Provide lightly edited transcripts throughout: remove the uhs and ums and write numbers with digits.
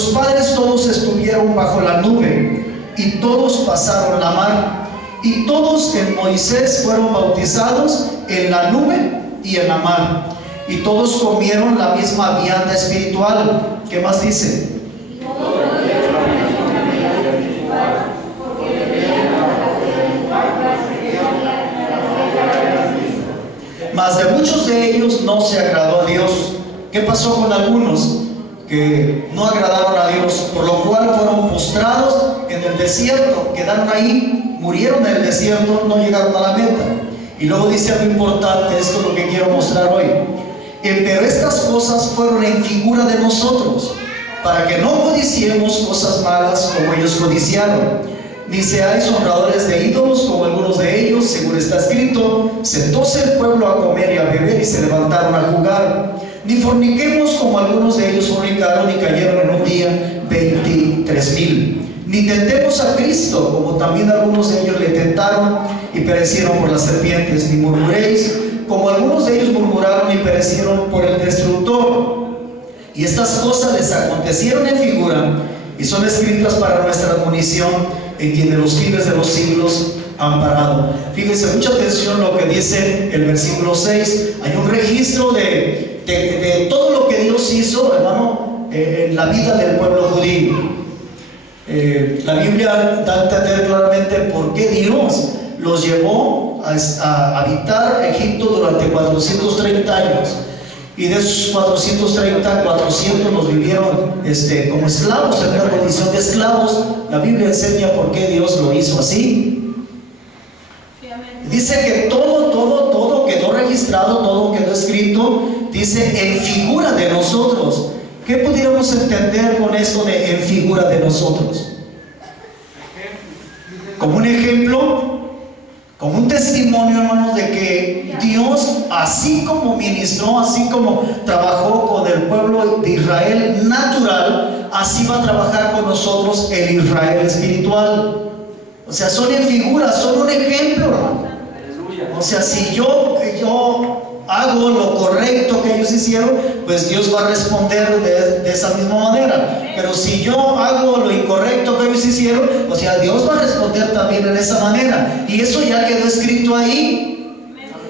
Los padres todos estuvieron bajo la nube, y todos pasaron la mar, y todos en Moisés fueron bautizados en la nube y en la mar, y todos comieron la misma vianda espiritual. ¿Qué más dice? Mas de muchos de ellos no se agradó a Dios. ¿Qué pasó con algunos que no agradaron a Dios? Por lo cual fueron postrados en el desierto, quedaron ahí, murieron en el desierto, no llegaron a la meta. Y luego dice algo importante, esto es lo que quiero mostrar hoy. Pero estas cosas fueron en figura de nosotros, para que no codiciemos cosas malas como ellos codiciaron. Ni seáis honradores de ídolos como algunos de ellos, según está escrito: sentóse el pueblo a comer y a beber y se levantaron a jugar. Ni forniquemos como algunos de ellos fornicaron y cayeron en un día 23,000. Ni tentemos a Cristo como también algunos de ellos le tentaron y perecieron por las serpientes. Ni murmuréis como algunos de ellos murmuraron y perecieron por el destructor. Y estas cosas les acontecieron en figura y son escritas para nuestra admonición, en quien de los fines de los siglos han parado. Fíjense, mucha atención lo que dice el versículo 6. Hay un registro de todo lo que Dios hizo, hermano, en la vida del pueblo judío. La Biblia da a entender claramente por qué Dios los llevó a habitar Egipto durante 430 años. Y de esos 430, 400 los vivieron como esclavos, en una condición de esclavos. La Biblia enseña por qué Dios lo hizo así. Dice que todo quedó registrado, todo quedó escrito. Dice en figura de nosotros. ¿Qué pudiéramos entender con esto de en figura de nosotros? Como un ejemplo, como un testimonio, hermanos, de que Dios, así como ministró, así como trabajó con el pueblo de Israel natural, así va a trabajar con nosotros el Israel espiritual. O sea, son en figura, son un ejemplo, hermano. O sea, si yo hago lo correcto que ellos hicieron, pues Dios va a responder de esa misma manera. Pero si yo hago lo incorrecto que ellos hicieron, o sea, Dios va a responder también en esa manera. Y eso ya quedó escrito ahí.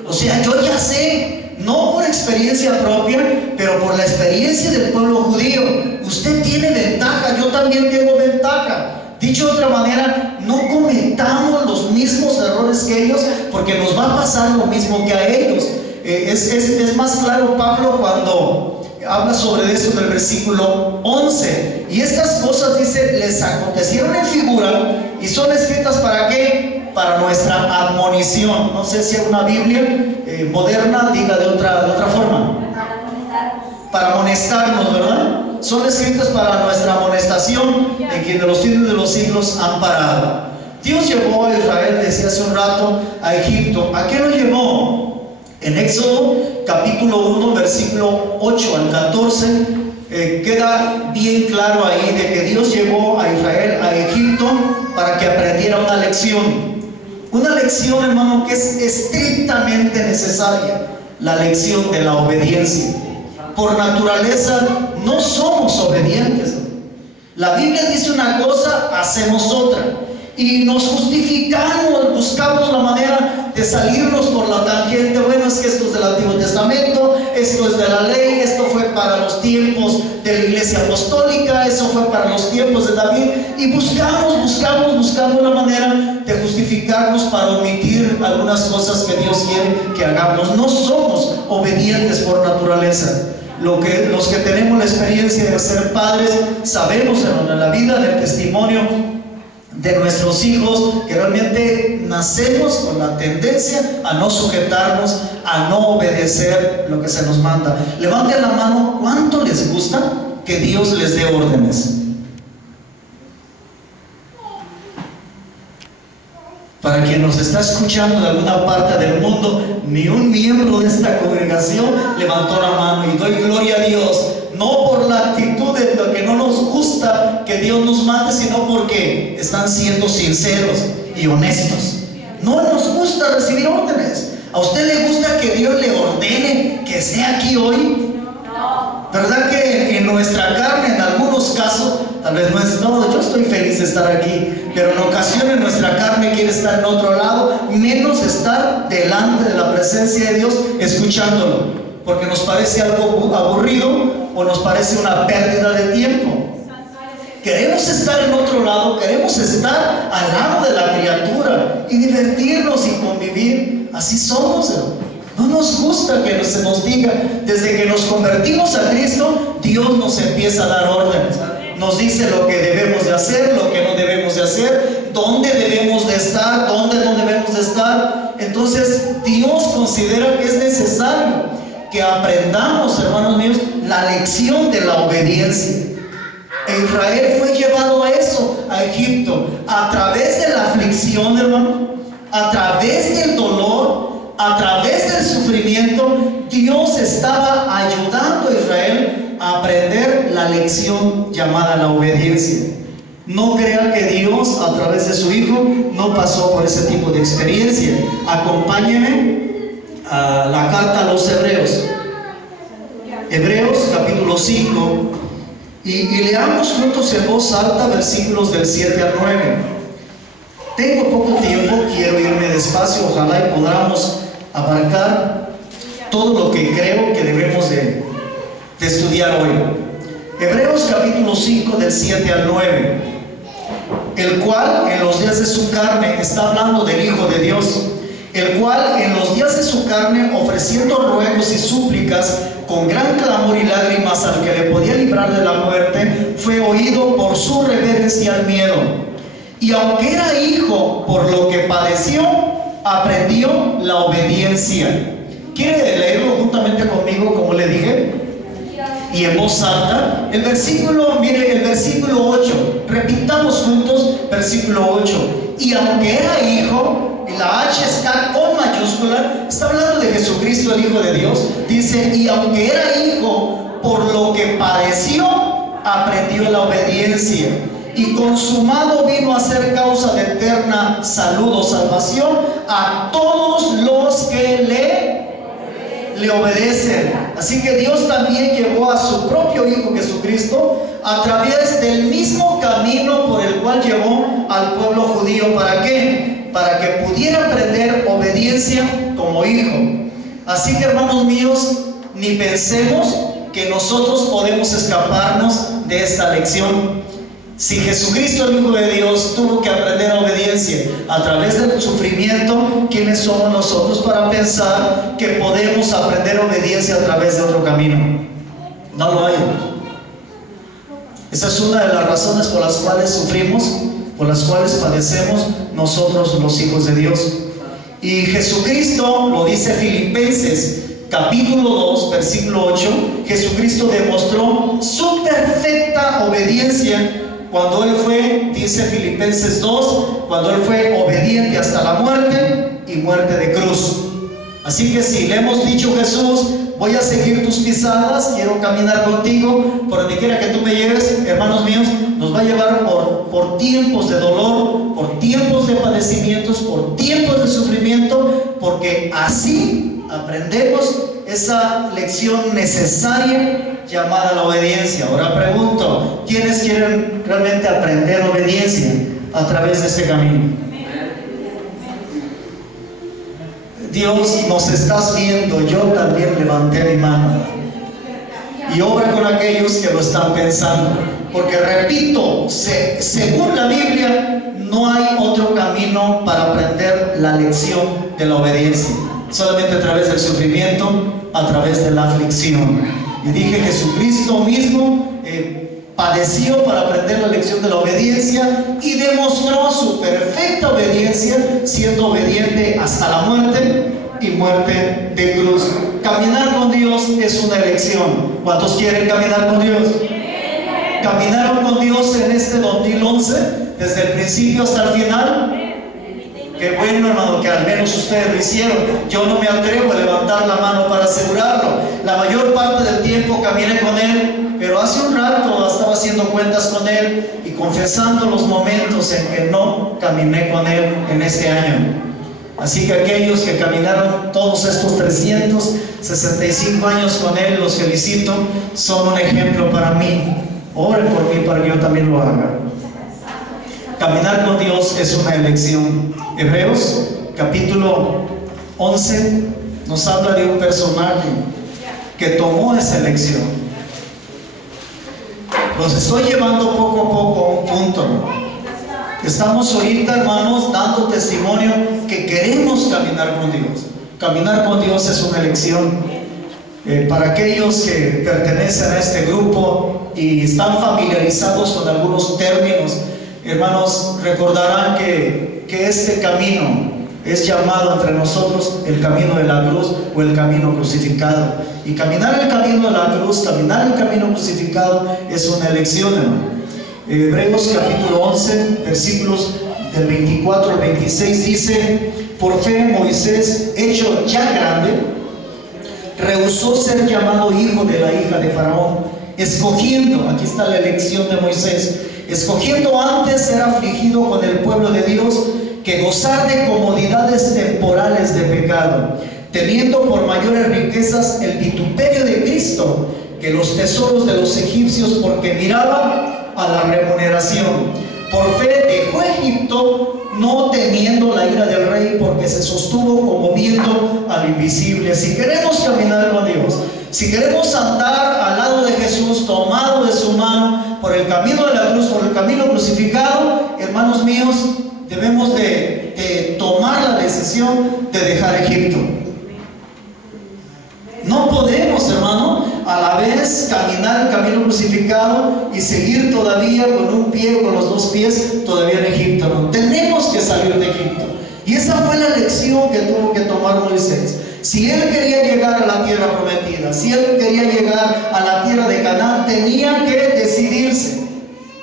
O sea, yo ya sé, no por experiencia propia, pero por la experiencia del pueblo judío. Usted tiene ventaja, yo también tengo ventaja. Dicho de otra manera, no cometamos los mismos errores que ellos, porque nos va a pasar lo mismo que a ellos. Es más claro Pablo cuando habla sobre esto en el versículo 11. Y estas cosas, dice, les acontecieron en figura y son escritas ¿para qué? Para nuestra admonición. No sé si hay una Biblia moderna diga de otra forma. Para amonestarnos, ¿verdad? Son escritas para nuestra amonestación, en quien de los fines de los siglos han parado. Dios llevó a Israel, decía hace un rato, a Egipto. ¿A qué lo llevó? En Éxodo capítulo 1 versículo 8 al 14 queda bien claro ahí de que Dios llevó a Israel a Egipto para que aprendiera una lección, hermano, que es estrictamente necesaria: la lección de la obediencia. Por naturaleza no somos obedientes. La Biblia dice una cosa, hacemos otra, y nos justificamos, buscamos la manera de salirnos por la tangente. Bueno, es que esto es del Antiguo Testamento, esto es de la ley, esto fue para los tiempos de la iglesia apostólica, eso fue para los tiempos de David, y buscamos la manera de justificarnos para omitir algunas cosas que Dios quiere que hagamos. No somos obedientes por naturaleza. Los que tenemos la experiencia de ser padres sabemos en la vida del testimonio de nuestros hijos que realmente nacemos con la tendencia a no sujetarnos, a no obedecer lo que se nos manda. Levanten la mano, ¿cuánto les gusta que Dios les dé órdenes? Para quien nos está escuchando de alguna parte del mundo, ni un miembro de esta congregación levantó la mano, y doy gloria a Dios, no por la actitud de lo que no nos gusta que Dios nos mande, sino porque están siendo sinceros y honestos. No nos gusta recibir órdenes. ¿A usted le gusta que Dios le ordene que esté aquí hoy? ¿Verdad que en nuestra carne, en algunos casos, Tal vez no, yo estoy feliz de estar aquí, pero en ocasiones nuestra carne quiere estar en otro lado, menos estar delante de la presencia de Dios escuchándolo, porque nos parece algo aburrido o nos parece una pérdida de tiempo. Queremos estar en otro lado, queremos estar al lado de la criatura y divertirnos y convivir. Así somos, hermano. No nos gusta que se nos diga. Desde que nos convertimos a Cristo, Dios nos empieza a dar órdenes. Nos dice lo que debemos de hacer, lo que no debemos de hacer, dónde debemos de estar, dónde no debemos de estar. Entonces Dios considera que es necesario que aprendamos, hermanos míos, la lección de la obediencia. Israel fue llevado a eso, a Egipto, a través de la aflicción, hermano, a través del dolor, a través del sufrimiento. Dios estaba ayudando a Israel a aprender la lección llamada la obediencia. No crean que Dios a través de su Hijo no pasó por ese tipo de experiencia. Acompáñenme a la carta a los Hebreos. Hebreos capítulo 5. Y leamos juntos en voz alta versículos del 7 al 9. Tengo poco tiempo, quiero irme despacio, ojalá y podamos abarcar todo lo que creo que debemos de estudiar hoy. Hebreos capítulo 5 del 7 al 9. El cual en los días de su carne, está hablando del Hijo de Dios, el cual en los días de su carne, ofreciendo ruegos y súplicas con gran clamor y lágrimas al que le podía librar de la muerte, fue oído por su reverencia al miedo. Y aunque era hijo, por lo que padeció, aprendió la obediencia. ¿Quiere leerlo juntamente conmigo, como le dije? Y en voz alta, el versículo, mire, el versículo 8, repitamos juntos, versículo 8. Y aunque era hijo, y la H está con mayúscula, está hablando de Jesucristo, el Hijo de Dios. Dice, y aunque era hijo, por lo que padeció, aprendió la obediencia. Y consumado vino a ser causa de eterna salud o salvación a todos los que le obedecen. Así que Dios también llevó a su propio Hijo Jesucristo a través del mismo camino por el cual llevó al pueblo judío. ¿Para qué? Para que pudiera aprender obediencia como hijo. Así que, hermanos míos, ni pensemos que nosotros podemos escaparnos de esta lección. Si Jesucristo, el Hijo de Dios, tuvo que aprender obediencia a través del sufrimiento, ¿quiénes somos nosotros para pensar que podemos aprender obediencia a través de otro camino? No lo hay. Esa es una de las razones por las cuales sufrimos, por las cuales padecemos nosotros los hijos de Dios. Y Jesucristo, lo dice Filipenses capítulo 2, versículo 8, Jesucristo demostró su perfecta obediencia cuando Él fue, dice Filipenses 2, cuando Él fue obediente hasta la muerte y muerte de cruz. Así que si le hemos dicho, Jesús, voy a seguir tus pisadas, quiero caminar contigo por donde quiera que tú me lleves, hermanos míos, nos va a llevar por tiempos de dolor, por tiempos de padecimientos, por tiempos de sufrimiento, porque así aprendemos esa lección necesaria llamada la obediencia. Ahora pregunto, ¿quiénes quieren realmente aprender obediencia a través de este camino? Dios, nos estás viendo, yo también levanté mi mano. Y obra con aquellos que lo están pensando. Porque repito, según la Biblia, no hay otro camino para aprender la lección de la obediencia. Solamente a través del sufrimiento, a través de la aflicción. Y dije, Jesucristo mismo padeció para aprender la lección de la obediencia y demostró su perfecta obediencia, siendo obediente hasta la muerte y muerte de cruz. Caminar con Dios es una elección. ¿Cuántos quieren caminar con Dios? ¿Caminaron con Dios en este 2011 desde el principio hasta el final? Qué bueno, hermano, que al menos ustedes lo hicieron. Yo no me atrevo a levantar la mano para asegurarlo. La mayor parte del tiempo caminé con Él, pero hace un rato estaba haciendo cuentas con Él y confesando los momentos en que no caminé con Él en este año. Así que aquellos que caminaron todos estos 365 años con Él, los felicito, son un ejemplo para mí. Oren por mí para que yo también lo haga. Caminar con Dios es una elección. Hebreos capítulo 11 nos habla de un personaje que tomó esa elección. Los estoy llevando poco a poco a un punto. Estamos ahorita, hermanos, dando testimonio que queremos caminar con Dios. Caminar con Dios es una elección. Para aquellos que pertenecen a este grupo y están familiarizados con algunos términos, hermanos, recordarán que este camino es llamado entre nosotros el camino de la cruz o el camino crucificado. Y caminar el camino de la cruz, caminar el camino crucificado es una elección, hermano. Hebreos capítulo 11, versículos del 24 al 26 dice: por fe Moisés, hecho ya grande, rehusó ser llamado hijo de la hija de Faraón, escogiendo, aquí está la elección de Moisés, escogiendo antes ser afligido con el pueblo de Dios que gozar de comodidades temporales de pecado, teniendo por mayores riquezas el vituperio de Cristo que los tesoros de los egipcios, porque miraba a la remuneración. Por fe dejó Egipto, no temiendo la ira del rey, porque se sostuvo como viendo al invisible. Si queremos caminar con Dios, si queremos andar al lado de Jesús, tomado de su mano por el camino de la cruz, por el camino crucificado, hermanos míos, debemos de tomar la decisión de dejar Egipto. No podemos, hermano, a la vez caminar el camino crucificado y seguir todavía con un pie o con los dos pies todavía en Egipto. No, tenemos que salir de Egipto. Y esa fue la lección que tuvo que tomar Moisés. Si él quería llegar a la tierra prometida, si él quería llegar a la tierra de Canaán, tenía que decidirse,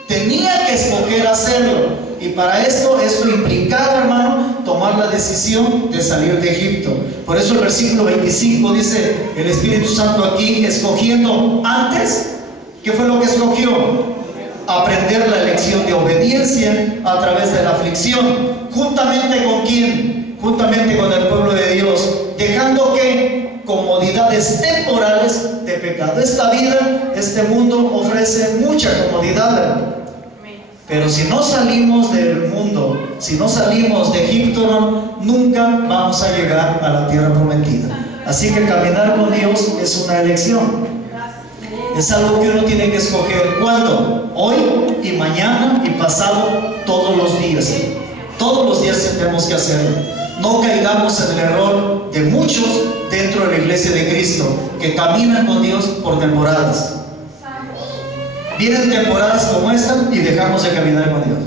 tenía que escoger hacerlo. Y para esto implicaba, hermano, tomar la decisión de salir de Egipto. Por eso el versículo 25 dice el Espíritu Santo aquí, escogiendo antes. ¿Qué fue lo que escogió? Aprender la lección de obediencia a través de la aflicción. ¿Juntamente con quién? Juntamente con el pueblo de Dios, dejando que comodidades temporales de pecado. Esta vida, este mundo ofrece mucha comodidad, pero si no salimos del mundo, si no salimos de Egipto, nunca vamos a llegar a la tierra prometida. Así que caminar con Dios es una elección. Es algo que uno tiene que escoger. ¿Cuándo? Hoy y mañana y pasado, todos los días. Todos los días tenemos que hacerlo. No caigamos en el error de muchos dentro de la iglesia de Cristo que caminan con Dios por temporadas. Vienen temporadas como esta y dejamos de caminar con Dios.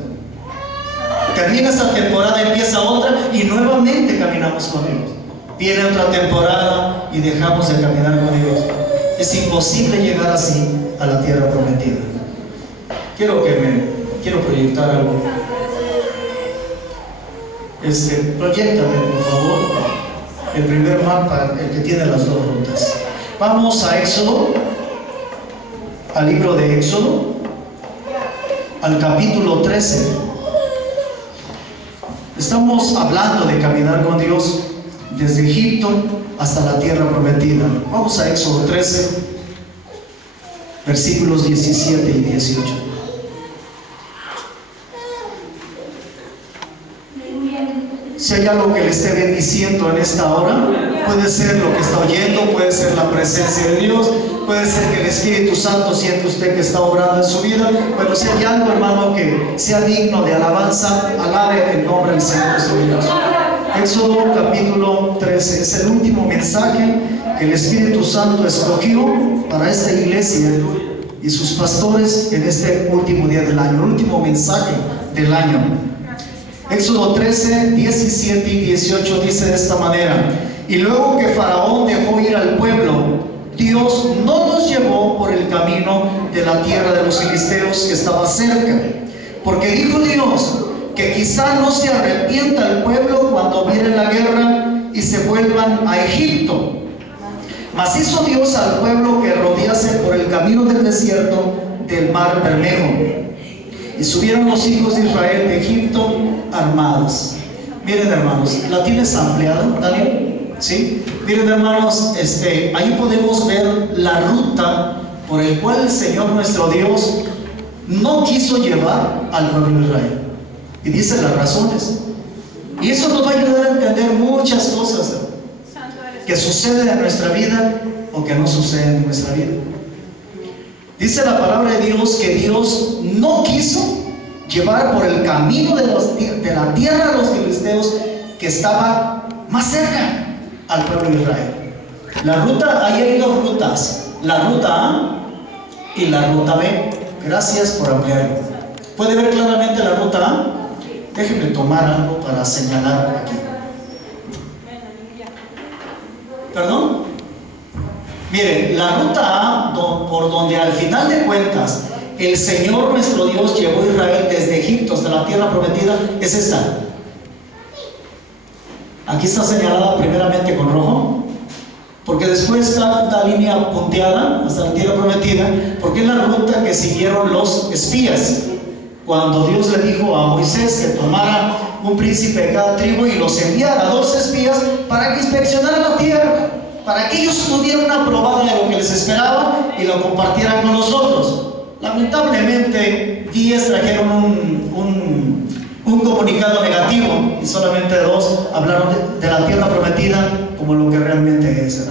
Termina esta temporada, empieza otra y nuevamente caminamos con Dios. Viene otra temporada y dejamos de caminar con Dios. Es imposible llegar así a la tierra prometida. Quiero proyectar algo. Proyéctame, por favor, el primer mapa, el que tiene las dos rutas. Vamos a Éxodo. Al libro de Éxodo, al capítulo 13. Estamos hablando de caminar con Dios desde Egipto hasta la tierra prometida. Vamos a Éxodo 13, versículos 17 y 18. Si hay algo que le esté bendiciendo en esta hora, puede ser lo que está oyendo, puede ser la presencia de Dios, puede ser que el Espíritu Santo siente usted que está obrando en su vida, pero si hay algo, hermano, que sea digno de alabanza, alabe el nombre del Señor nuestro Dios. Éxodo capítulo 13 es el último mensaje que el Espíritu Santo escogió para esta iglesia y sus pastores en este último día del año, el último mensaje del año. Éxodo 13, 17 y 18 dice de esta manera: y luego que Faraón dejó ir al pueblo, Dios no nos llevó por el camino de la tierra de los filisteos que estaba cerca, porque dijo Dios que quizá no se arrepienta el pueblo cuando viene la guerra y se vuelvan a Egipto. Mas hizo Dios al pueblo que rodease por el camino del desierto del mar Bermejo. Y subieron los hijos de Israel de Egipto armados. Miren, hermanos, ¿la tienes ampliado, Daniel? ¿Sí? Miren, hermanos, ahí podemos ver la ruta por el cual el Señor nuestro Dios no quiso llevar al pueblo de Israel. Y dice las razones. Y eso nos va a ayudar a entender muchas cosas que suceden en nuestra vida o que no suceden en nuestra vida. Dice la palabra de Dios que Dios no quiso llevar por el camino de la tierra de los filisteos, que estaba más cerca al pueblo de Israel. La ruta, ahí hay dos rutas, la ruta A y la ruta B. Gracias por ampliarlo. ¿Puede ver claramente la ruta A? Déjenme tomar algo para señalar aquí. ¿Perdón? Miren, la ruta A, por donde al final de cuentas el Señor nuestro Dios llevó a Israel desde Egipto hasta la tierra prometida, es esta. Aquí está señalada primeramente con rojo, porque después está la línea punteada hasta la tierra prometida, porque es la ruta que siguieron los espías cuando Dios le dijo a Moisés que tomara un príncipe de cada tribu y los enviara a 2 espías para que inspeccionaran la tierra, para que ellos tuvieran una probada de lo que les esperaba y lo compartieran con nosotros. Lamentablemente 10 trajeron un comunicado negativo y solamente 2 hablaron de la tierra prometida como lo que realmente es.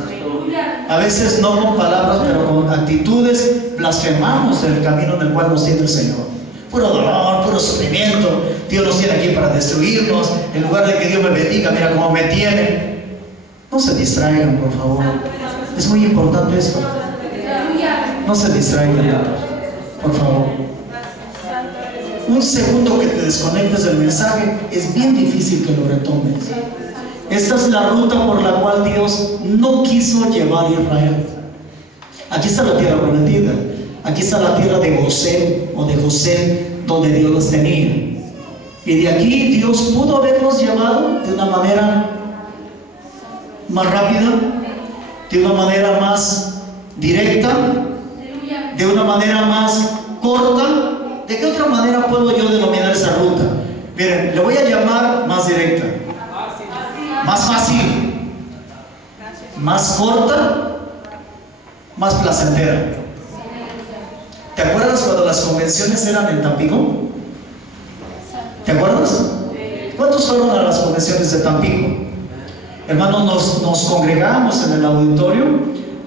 A veces no con palabras, pero con actitudes blasfemamos el camino en el cual nos tiene el Señor. Puro dolor, puro sufrimiento. Dios nos tiene aquí para destruirnos. En lugar de que Dios me bendiga, mira cómo me tiene. No se distraigan, por favor. Es muy importante esto. No se distraigan, por favor. Un segundo que te desconectes del mensaje es bien difícil que lo retomes. Esta es la ruta por la cual Dios no quiso llevar a Israel. Aquí está la tierra prometida. Aquí está la tierra de Gosén o de José, donde Dios los tenía. Y de aquí Dios pudo haberlos llevado de una manera más rápida, de una manera más directa, de una manera más corta. ¿De qué otra manera puedo yo denominar esa ruta? Miren, le voy a llamar más directa, más fácil, más corta, más placentera. ¿Te acuerdas cuando las convenciones eran en Tampico? ¿Te acuerdas? ¿Cuántos fueron a las convenciones de Tampico? Hermanos, nos congregamos en el auditorio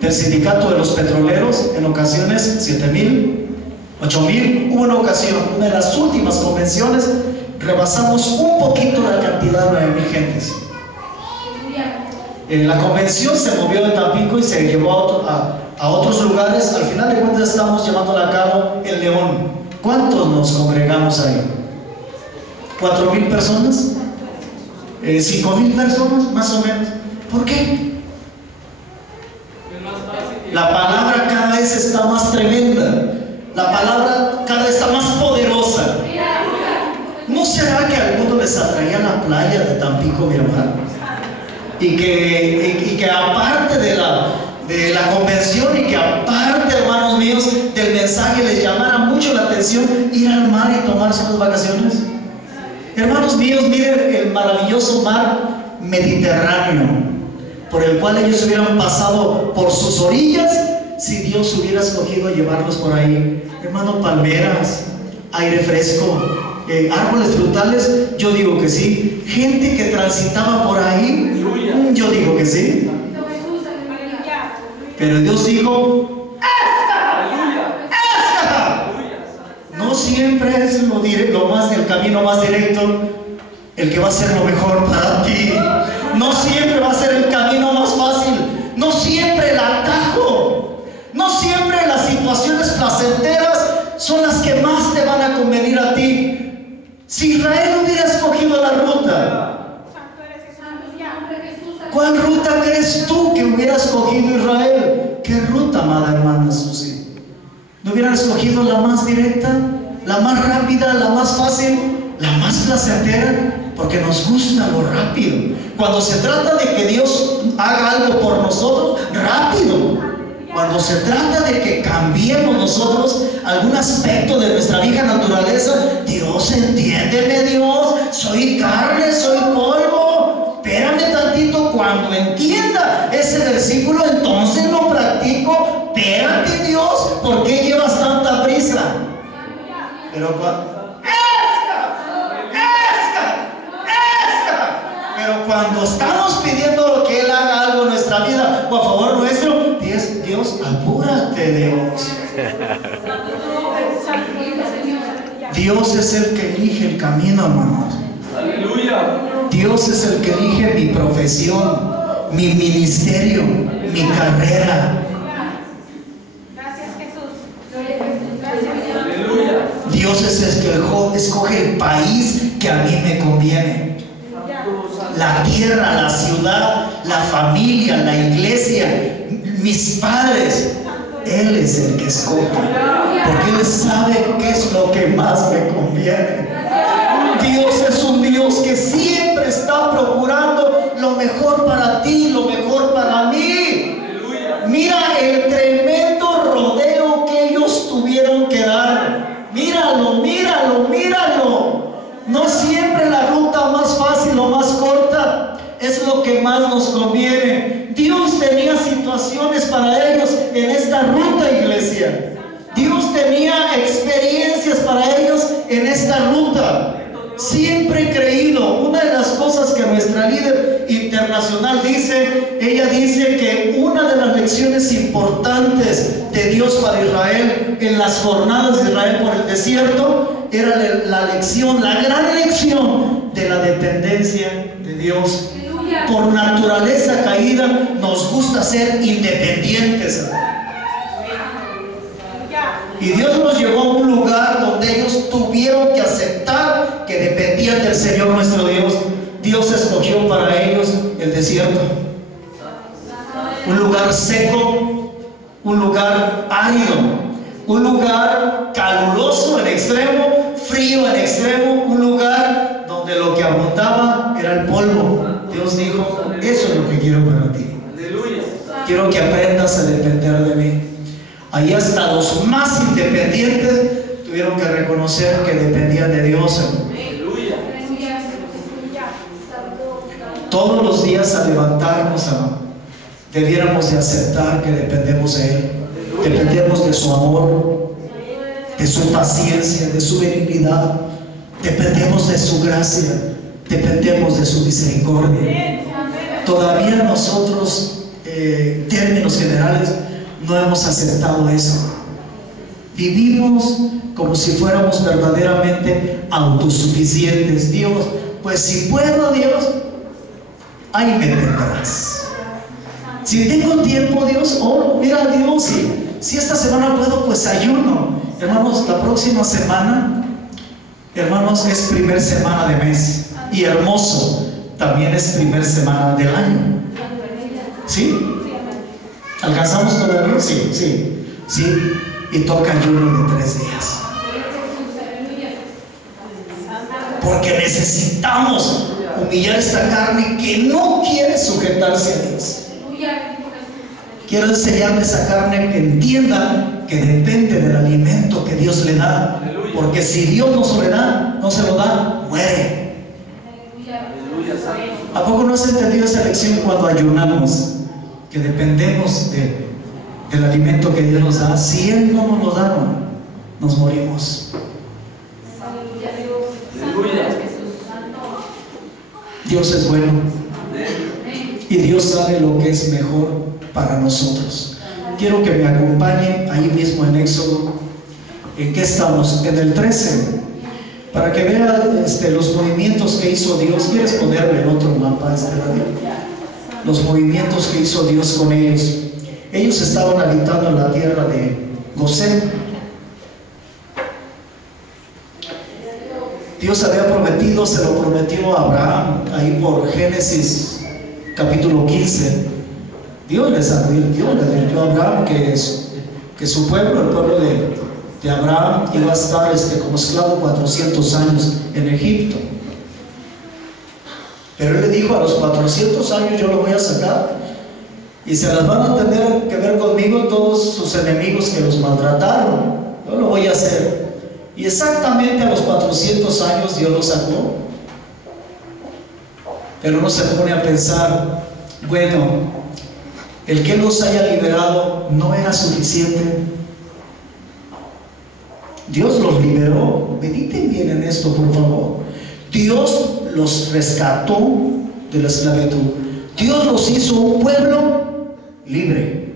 del sindicato de los petroleros, en ocasiones 7,000, 8,000. Hubo una ocasión, una de las últimas convenciones, rebasamos un poquito la cantidad de 9,000 gentes. La convención se movió de Tampico y se llevó a otros lugares. Al final de cuentas estamos llevándola a cabo en León. ¿Cuántos nos congregamos ahí? ¿4,000 personas? 5,000 personas, más o menos. ¿Por qué? La palabra cada vez está más tremenda. La palabra cada vez está más poderosa. ¿No será que a alguno les atraía la playa de Tampico, mi hermano? Y que aparte de la convención, y que aparte, hermanos míos, del mensaje, les llamara mucho la atención ir al mar y tomarse unas vacaciones. Hermanos míos, miren el maravilloso mar Mediterráneo, por el cual ellos hubieran pasado por sus orillas si Dios hubiera escogido llevarlos por ahí. Hermano, palmeras, aire fresco, árboles frutales, yo digo que sí. Gente que transitaba por ahí, yo digo que sí. Pero Dios dijo: ¡esta! No siempre es el camino más directo el que va a ser lo mejor para ti. No siempre va a ser el camino más fácil. No siempre el atajo. No siempre las situaciones placenteras son las que más te van a convenir a ti. Si Israel hubiera escogido la ruta, ¿cuál ruta crees tú que hubiera escogido Israel? ¿Qué ruta, amada hermana Susi? ¿No hubieran escogido la más directa, la más rápida, la más fácil, la más placentera? Porque nos gusta lo rápido. Cuando se trata de que Dios haga algo por nosotros, rápido. Cuando se trata de que cambiemos nosotros algún aspecto de nuestra vieja naturaleza, Dios, entiéndeme, Dios, soy carne, soy polvo. Espérame tantito, cuando entienda ese versículo, entonces lo practico. Espérate, Dios, ¿por qué llevas tanta prisa? Pero cuando estamos pidiendo que Él haga algo en nuestra vida o a favor nuestro, Dios, apúrate, Dios. Dios es el que elige el camino, hermanos. Aleluya. Dios es el que elige mi profesión, mi ministerio, mi carrera. Gracias, Jesús. Aleluya. Dios es el que escoge el país que a mí me conviene. La tierra, la ciudad, la familia, la iglesia, mis padres. Él es el que escoge, porque Él sabe qué es lo que más me conviene. Dios es un Dios que siempre está procurando lo mejor para ti, lo mejor para mí. Mira el tremendo rodeo que ellos tuvieron que dar. Míralo, míralo, míralo. No siempre la ruta más fácil o más corta es lo que más nos conviene. Dios tenía situaciones para ellos en esta ruta, iglesia. Dios tenía experiencias para ellos en esta ruta. Siempre he creído, una de las cosas que nuestra líder internacional dice, ella dice que una de las lecciones importantes de Dios para Israel en las jornadas de Israel por el desierto era la lección, la gran lección de la dependencia de Dios. Por naturaleza caída nos gusta ser independientes. Y Dios nos llevó a un lugar donde ellos tuvieron que aceptar que dependían del Señor nuestro Dios. Dios escogió para ellos el desierto. Un lugar seco, un lugar árido, un lugar caluroso en extremo, frío en extremo, un lugar donde lo que abundaba era el polvo. Dios dijo, eso es lo que quiero para ti. Quiero que aprendas a depender de mí. Ahí hasta los más independientes tuvieron que reconocer que dependían de Dios. Todos los días al levantarnos, debiéramos de aceptar que dependemos de Él. Dependemos de su amor, de su paciencia, de su benignidad. Dependemos de su gracia. Dependemos de su misericordia. Todavía nosotros, en términos generales, no hemos aceptado eso. Vivimos como si fuéramos verdaderamente autosuficientes. Dios, pues si puedo, Dios, ahí me tendrás. Si tengo tiempo, Dios, oh, mira, Dios, si esta semana puedo, pues ayuno. Hermanos, la próxima semana, hermanos, es primer semana de mes. Y hermoso, también es primer semana del año. ¿Sí? ¿Alcanzamos todavía? Sí, sí, sí. Y toca ayuno de 3 días. Porque necesitamos humillar esta carne que no quiere sujetarse a Dios. Quiero enseñarle a esa carne que entienda que depende del alimento que Dios le da. Porque si Dios no se lo da, muere. ¿A poco no has entendido esa lección cuando ayunamos? Que dependemos del alimento que Dios nos da. Si Él no nos lo da, nos morimos. Dios es bueno y Dios sabe lo que es mejor para nosotros. Quiero que me acompañen ahí mismo en Éxodo. ¿En qué estamos? En el 13, para que vean los movimientos que hizo Dios. ¿Quieres ponerle el otro mapa a este lado? Los movimientos que hizo Dios con ellos. Ellos estaban habitando en la tierra de Gosén. Dios había prometido, se lo prometió a Abraham, ahí por Génesis capítulo 15. Dios les advirtió a Abraham que su pueblo, el pueblo de Abraham, iba a estar como esclavo 400 años en Egipto. Pero Él le dijo, a los 400 años yo lo voy a sacar y se las van a tener que ver conmigo todos sus enemigos que los maltrataron. Yo lo voy a hacer. Y exactamente a los 400 años Dios lo sacó. Pero uno se pone a pensar, bueno, el que los haya liberado no era suficiente. Dios los liberó. Mediten bien en esto, por favor. Dios los rescató de la esclavitud. Dios los hizo un pueblo libre.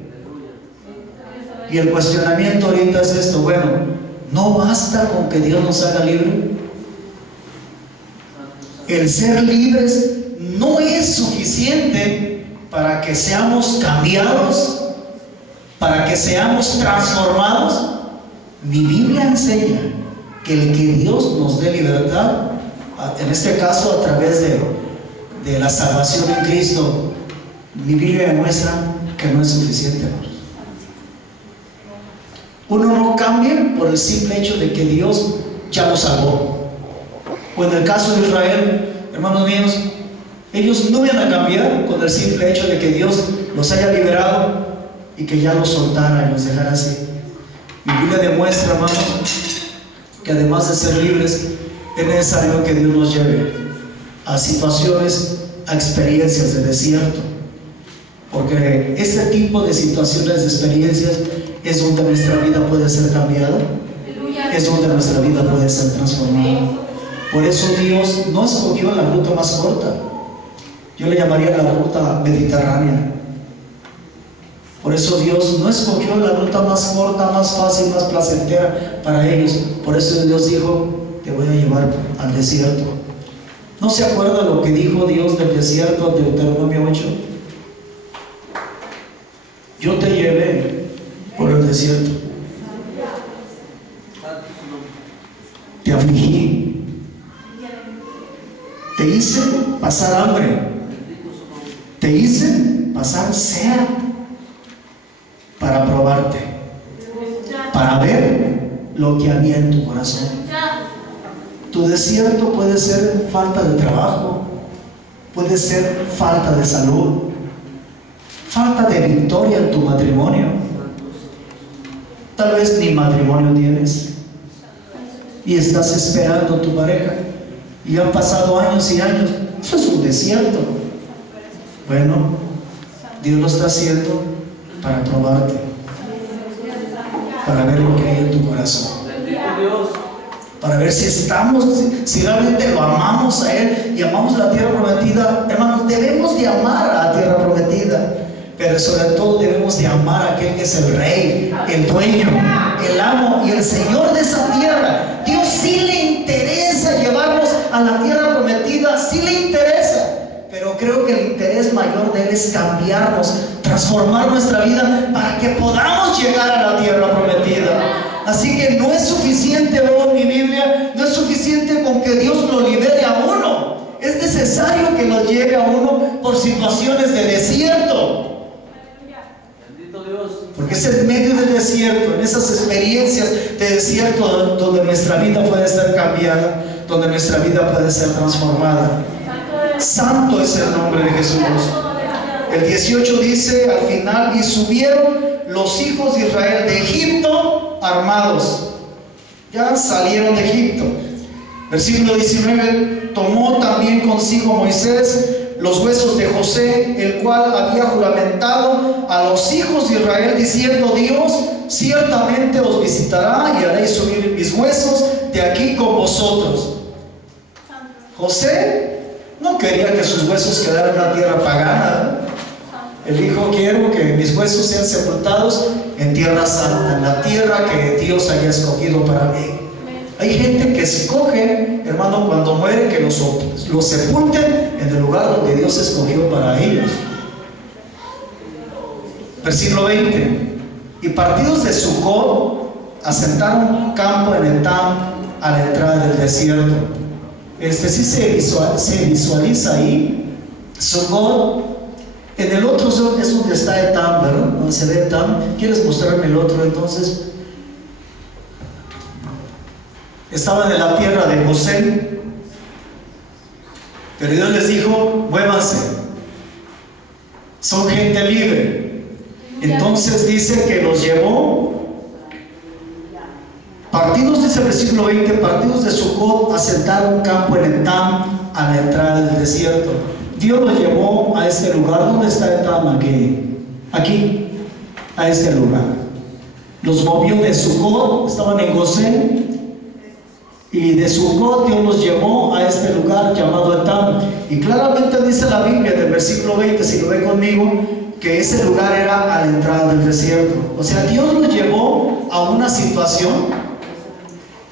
Y el cuestionamiento ahorita es esto: bueno, ¿no basta con que Dios nos haga libre? El ser libres no es suficiente para que seamos cambiados, para que seamos transformados. Mi Biblia enseña que el que Dios nos dé libertad, en este caso a través de la salvación en Cristo, mi Biblia demuestra que no es suficiente. Uno no cambia por el simple hecho de que Dios ya lo salvó. O en el caso de Israel, hermanos míos, ellos no iban a cambiar con el simple hecho de que Dios los haya liberado y que ya los soltara y los dejara así. Mi Biblia demuestra, hermanos, que además de ser libres, es necesario que Dios nos lleve a situaciones, a experiencias de desierto. Porque ese tipo de situaciones, de experiencias, es donde nuestra vida puede ser cambiada, es donde nuestra vida puede ser transformada. Por eso Dios no escogió la ruta más corta. Yo le llamaría la ruta mediterránea. Por eso Dios no escogió la ruta más corta, más fácil, más placentera para ellos. Por eso Dios dijo: te voy a llevar al desierto. ¿No se acuerda lo que dijo Dios del desierto de Deuteronomio 8? Yo te llevé por el desierto, te afligí, te hice pasar hambre, te hice pasar sed, para probarte, para ver lo que había en tu corazón. Tu desierto puede ser falta de trabajo, puede ser falta de salud, falta de victoria en tu matrimonio. Tal vez ni matrimonio tienes y estás esperando a tu pareja y han pasado años y años. Eso es un desierto. Bueno, Dios lo está haciendo para probarte, para ver lo que hay en tu corazón, para ver si realmente lo amamos a Él y amamos la tierra prometida. Hermanos, debemos de amar a la tierra prometida, pero sobre todo debemos de amar a aquel que es el Rey, el dueño, el amo y el Señor de esa tierra. Dios sí le interesa llevarnos a la tierra prometida, sí le interesa, pero creo que el interés mayor de Él es cambiarnos, transformar nuestra vida para que podamos llegar a la tierra prometida. Así que no es suficiente, veo en mi Biblia, no es suficiente con que Dios lo libere a uno. Es necesario que nos lleve a uno por situaciones de desierto. Porque es en medio del desierto, en esas experiencias de desierto, donde nuestra vida puede ser cambiada, donde nuestra vida puede ser transformada. Santo es el nombre de Jesús. El 18 dice al final: y subieron los hijos de Israel de Egipto armados. Ya salieron de Egipto. Versículo 19: tomó también consigo Moisés los huesos de José, el cual había juramentado a los hijos de Israel, diciendo: Dios ciertamente os visitará y haréis subir mis huesos de aquí con vosotros. José no quería que sus huesos quedaran en la tierra pagana. Él dijo: quiero que mis huesos sean sepultados en tierra santa, en la tierra que Dios haya escogido para mí. Hay gente que escoge, hermano, cuando muere, que los sepulten en el lugar donde Dios escogió para ellos. Versículo 20: y partidos de Sucot asentaron campo en Etam, a la entrada del desierto. Sí se visualiza ahí Sucot. En el otro es donde está Etam, ¿verdad? Donde se ve Etam. ¿Quieres mostrarme el otro entonces? Estaban en la tierra de José, pero Dios les dijo: muévanse, son gente libre. Entonces dice que los llevó. Partidos, dice el versículo 20, partidos de Sucot asentaron campo en Etam, a la entrada del desierto. Dios los llevó a este lugar. ¿Dónde está Etam? Aquí, a este lugar. los movió de Sucot, estaban en Gosén, y de Sucot Dios los llevó a este lugar llamado Etam. Y claramente dice la Biblia del versículo 20, si lo ve conmigo, que ese lugar era a la entrada del desierto. O sea, Dios los llevó a una situación,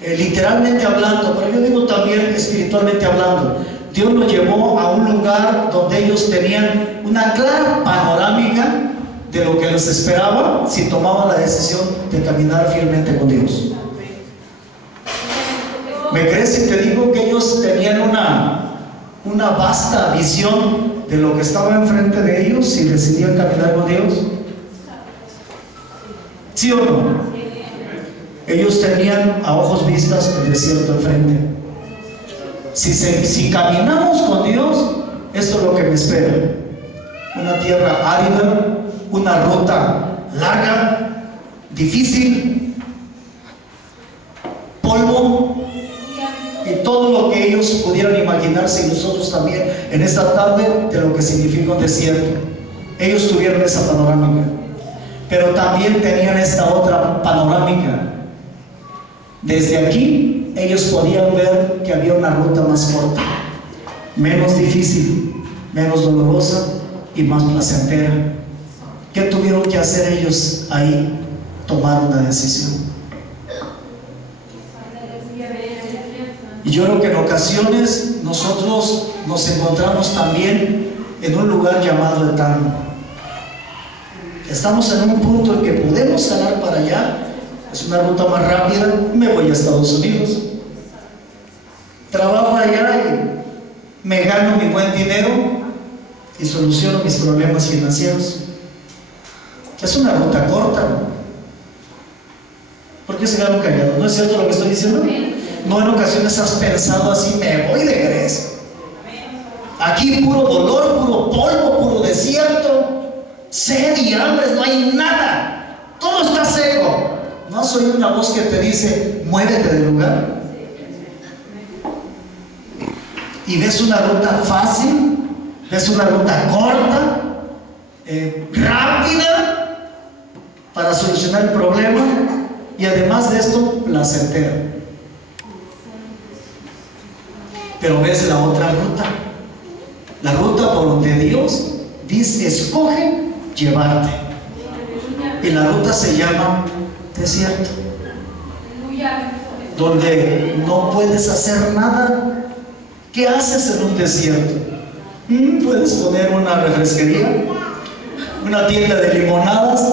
literalmente hablando, pero yo digo también espiritualmente hablando. Dios los llevó a un lugar donde ellos tenían una clara panorámica de lo que les esperaba si tomaban la decisión de caminar fielmente con Dios. ¿Me crees si te digo que ellos tenían una vasta visión de lo que estaba enfrente de ellos si decidían caminar con Dios? ¿Sí o no? Ellos tenían a ojos vistas el desierto enfrente. Si caminamos con Dios, esto es lo que me espera: una tierra árida, una ruta larga, difícil, polvo y todo lo que ellos pudieran imaginarse, y nosotros también en esta tarde, de lo que significa un desierto. Ellos tuvieron esa panorámica, pero también tenían esta otra panorámica. Desde aquí ellos podían ver que había una ruta más corta, menos difícil, menos dolorosa y más placentera. ¿Qué tuvieron que hacer ellos ahí? Tomar una decisión. Y yo creo que en ocasiones nosotros nos encontramos también en un lugar llamado Etam. Estamos en un punto en que podemos jalar para allá. Es una ruta más rápida. Me voy a Estados Unidos, trabajo allá y me gano mi buen dinero y soluciono mis problemas financieros. Es una ruta corta, ¿no? ¿Por qué se quedaron callados? ¿No es cierto lo que estoy diciendo? ¿No en ocasiones has pensado así: me voy de Grecia? Aquí puro dolor, puro polvo, puro desierto, sed y hambre, no hay nada, todo está seco. ¿No has oído una voz que te dice: muévete del lugar? Y ves una ruta fácil, ves una ruta corta, rápida, para solucionar el problema, y además de esto, placentera. Pero ves la otra ruta, la ruta por donde Dios dice, escoge llevarte, y la ruta se llama desierto, donde no puedes hacer nada. ¿Qué haces en un desierto? Puedes poner una refresquería, una tienda de limonadas,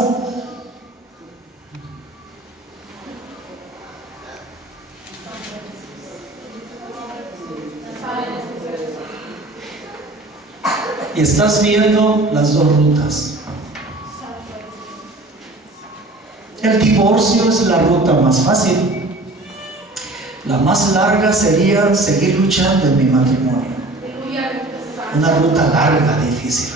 y estás viendo las dos rutas. El divorcio es la ruta más fácil. La más larga sería seguir luchando en mi matrimonio. Una ruta larga, difícil.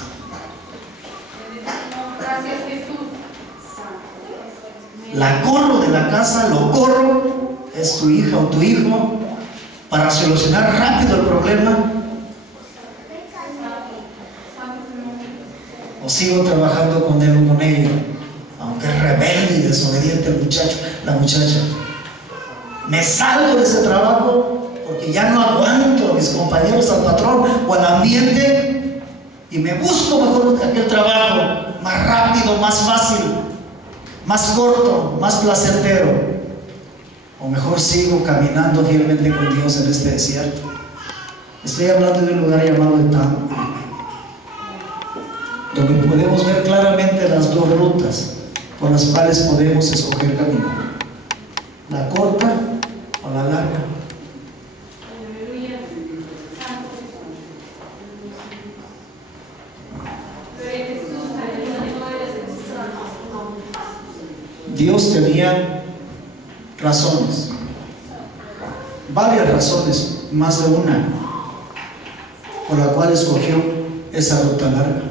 La corro de la casa, lo corro, es tu hija o tu hijo, para solucionar rápido el problema. O sigo trabajando con él o con ella, aunque es rebelde y desobediente el muchacho, la muchacha. Me salgo de ese trabajo porque ya no aguanto a mis compañeros, al patrón o al ambiente, y me busco mejor aquel trabajo más rápido, más fácil, más corto, más placentero. O mejor sigo caminando fielmente con Dios en este desierto. Estoy hablando de un lugar llamado Etam, donde podemos ver claramente las dos rutas por las cuales podemos escoger caminar: la corta o la larga. Dios tenía razones, varias razones, más de una, por la cual escogió esa ruta larga.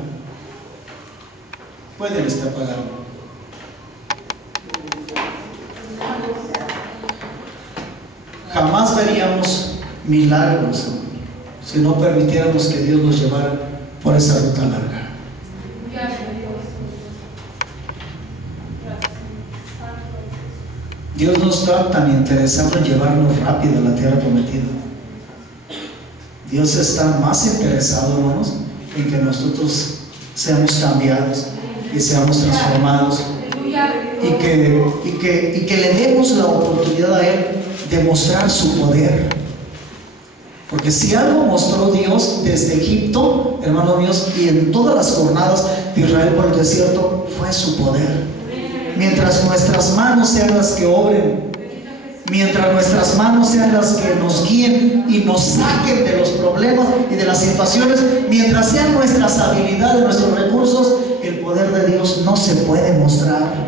Pueden estar pagando. Jamás veríamos milagros si no permitiéramos que Dios nos llevara por esa ruta larga. Dios no está tan interesado en llevarnos rápido a la tierra prometida. Dios está más interesado, hermanos, en que nosotros seamos cambiados y seamos transformados y que le demos la oportunidad a Él de mostrar su poder. Porque si algo mostró Dios desde Egipto, hermanos míos, y en todas las jornadas de Israel por el desierto, fue su poder. Mientras nuestras manos sean las que obren, mientras nuestras manos sean las que nos guíen y nos saquen de los problemas y de las situaciones, mientras sean nuestras habilidades, nuestros recursos, el poder de Dios no se puede mostrar.